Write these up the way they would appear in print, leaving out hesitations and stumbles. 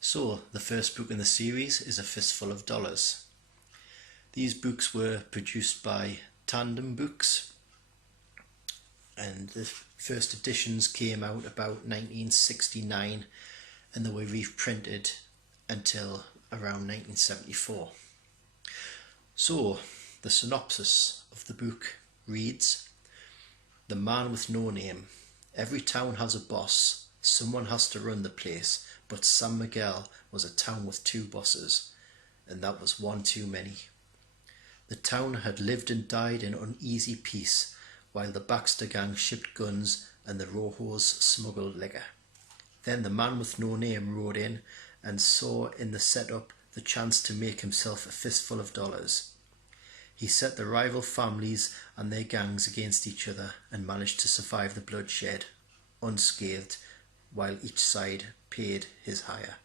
So, the first book in the series is A Fistful of Dollars. These books were produced by Tandem Books, and the first editions came out about 1969 and they were reprinted until around 1974. So, the synopsis of the book reads: The man with no name. Every town has a boss. Someone has to run the place, but San Miguel was a town with two bosses, and that was one too many. The town had lived and died in uneasy peace, while the Baxter gang shipped guns and the Rojos smuggled liquor. Then the man with no name rode in and saw in the setup the chance to make himself a fistful of dollars. He set the rival families and their gangs against each other and managed to survive the bloodshed unscathed, while each side paid his hire.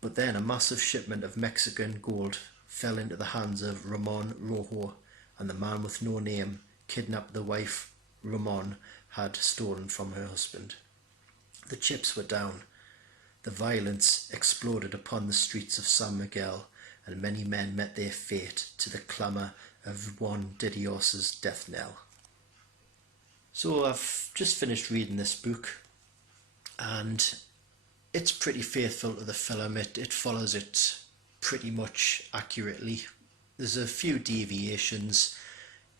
But then a massive shipment of Mexican gold fell into the hands of Ramon Rojo, and the man with no name kidnapped the wife Ramon had stolen from her husband. The chips were down. The violence exploded upon the streets of San Miguel, and many men met their fate to the clamour of Juan de Dios's death knell. So I've just finished reading this book, and it's pretty faithful to the film. It follows it pretty much accurately. There's a few deviations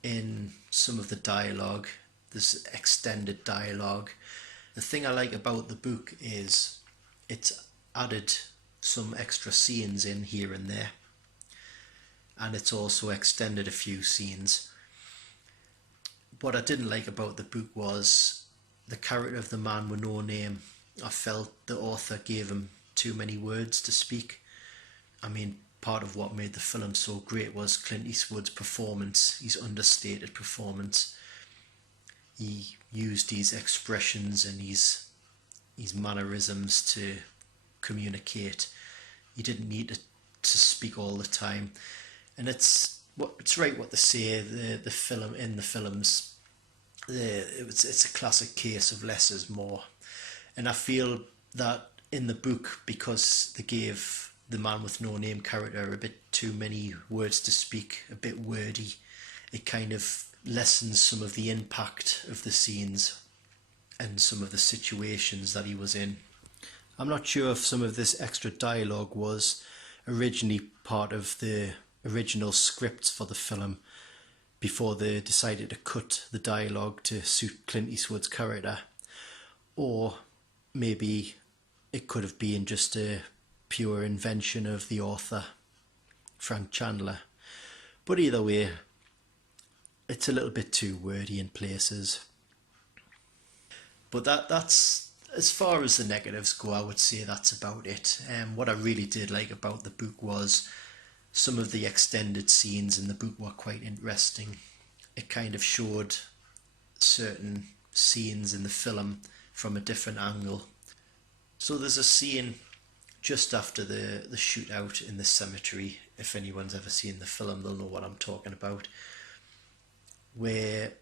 in some of the dialogue. There's extended dialogue. The thing I like about the book is it's added some extra scenes in here and there, and it's also extended a few scenes. What I didn't like about the book was the character of the man with no name. I felt the author gave him too many words to speak. I mean, part of what made the film so great was Clint Eastwood's performance, his understated performance. He used these expressions and his mannerisms to communicate. He didn't need to speak all the time. And it's right what they say. The film in the films, it's a classic case of less is more. And I feel that in the book, because they gave the man with no name character a bit too many words to speak, a bit wordy, it kind of lessens some of the impact of the scenes and some of the situations that he was in. I'm not sure if some of this extra dialogue was originally part of the original scripts for the film before they decided to cut the dialogue to suit Clint Eastwood's character, or maybe it could have been just a pure invention of the author, Frank Chandler. But either way, it's a little bit too wordy in places. But that's as far as the negatives go. I would say that's about it. What I really did like about the book was some of the extended scenes in the book were quite interesting. It kind of showed certain scenes in the film from a different angle. So there's a scene just after the shootout in the cemetery. If anyone's ever seen the film, they'll know what I'm talking about, where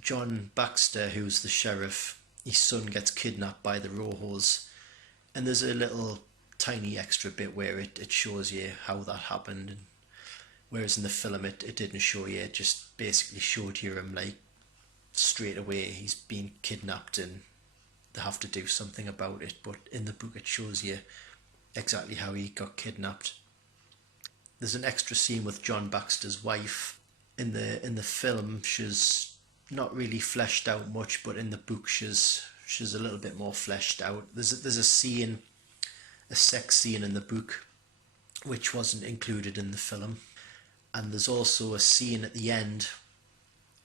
John Baxter, who's the sheriff, his son gets kidnapped by the Rojos, and there's a little tiny extra bit where it shows you how that happened, and whereas in the film it didn't show you. It just basically showed you him like straight away he's been kidnapped and they have to do something about it. But in the book it shows you exactly how he got kidnapped. There's an extra scene with John Baxter's wife. In the film she's not really fleshed out much, but in the book she's a little bit more fleshed out. There's a sex scene in the book which wasn't included in the film, and there's also a scene at the end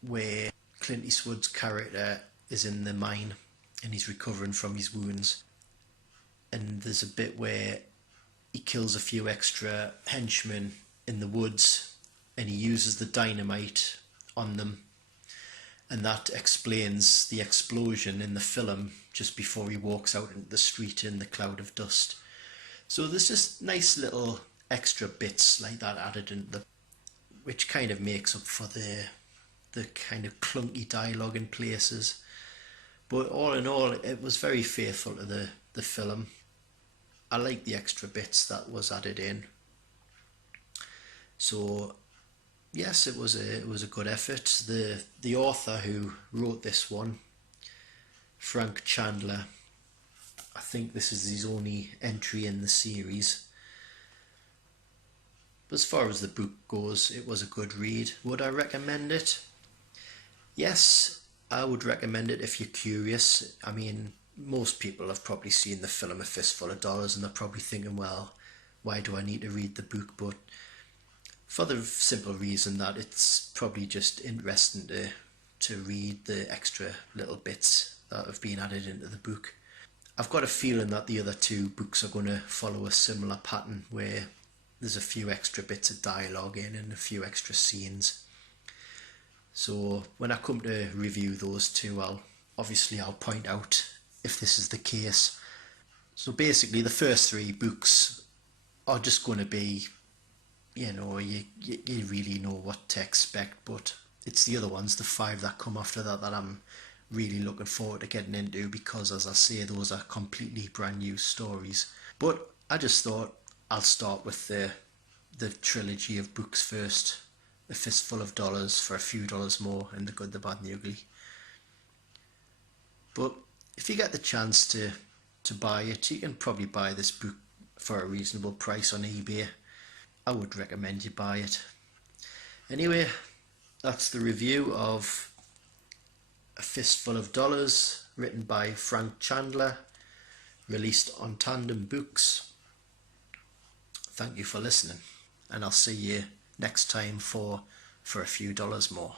where Clint Eastwood's character is in the mine and he's recovering from his wounds, and there's a bit where he kills a few extra henchmen in the woods and he uses the dynamite on them, and that explains the explosion in the film just before he walks out into the street in the cloud of dust. So there's just nice little extra bits like that added in, which kind of makes up for the kind of clunky dialogue in places. But all in all, it was very faithful to the film. I like the extra bits that was added in. So yes, it was a good effort. The author who wrote this one, Frank Chandler, I think this is his only entry in the series. But as far as the book goes, it was a good read. Would I recommend it? Yes, I would recommend it if you're curious. I mean, most people have probably seen the film A Fistful of Dollars and they're probably thinking, well, why do I need to read the book? But for the simple reason that it's probably just interesting to read the extra little bits that have been added into the book. I've got a feeling that the other two books are going to follow a similar pattern where there's a few extra bits of dialogue in and a few extra scenes. So when I come to review those two, I'll point out if this is the case. So basically the first three books are just going to be, you really know what to expect, but it's the other ones, the five that come after that, that I'm really looking forward to getting into, because as I say, those are completely brand new stories. But I just thought I'll start with the trilogy of books first. A Fistful of Dollars for a few dollars more, and The Good, the Bad and the Ugly. But if you get the chance to buy it, you can probably buy this book for a reasonable price on eBay. I would recommend you buy it. Anyway, that's the review of A Fistful of Dollars, written by Frank Chandler, released on Tandem Books. Thank you for listening, and I'll see you next time for a few dollars more.